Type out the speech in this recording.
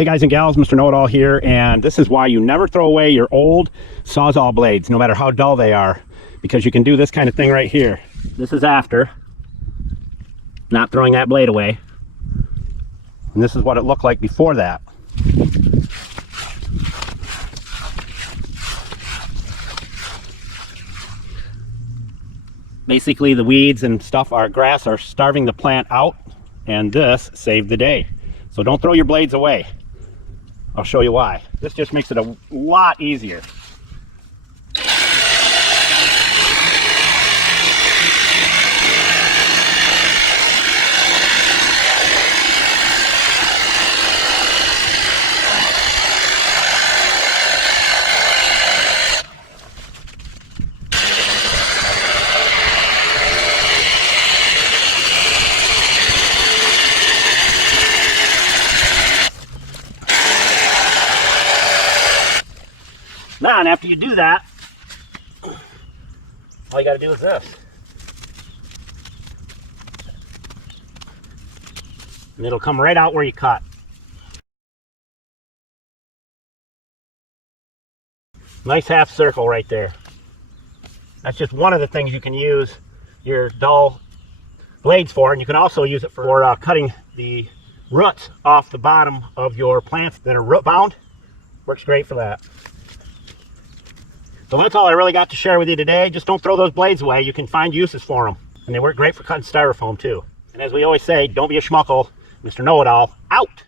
Hey guys and gals, Mr. Know-It-All here, and this is why you never throw away your old Sawzall blades, no matter how dull they are, because you can do this kind of thing right here. This is after not throwing that blade away, and this is what it looked like before that. Basically, the weeds and stuff, our grass, are starving the plant out, and this saved the day. So don't throw your blades away. I'll show you why. This just makes it a lot easier. Now, and after you do that, all you got to do is this. And it'll come right out where you cut. Nice half circle right there. That's just one of the things you can use your dull blades for, and you can also use it for cutting the roots off the bottom of your plants that are root bound. Works great for that. So that's all I really got to share with you today. Just don't throw those blades away. You can find uses for them. And they work great for cutting styrofoam too. And as we always say, don't be a schmuckle. Mr. Know-It-All, out!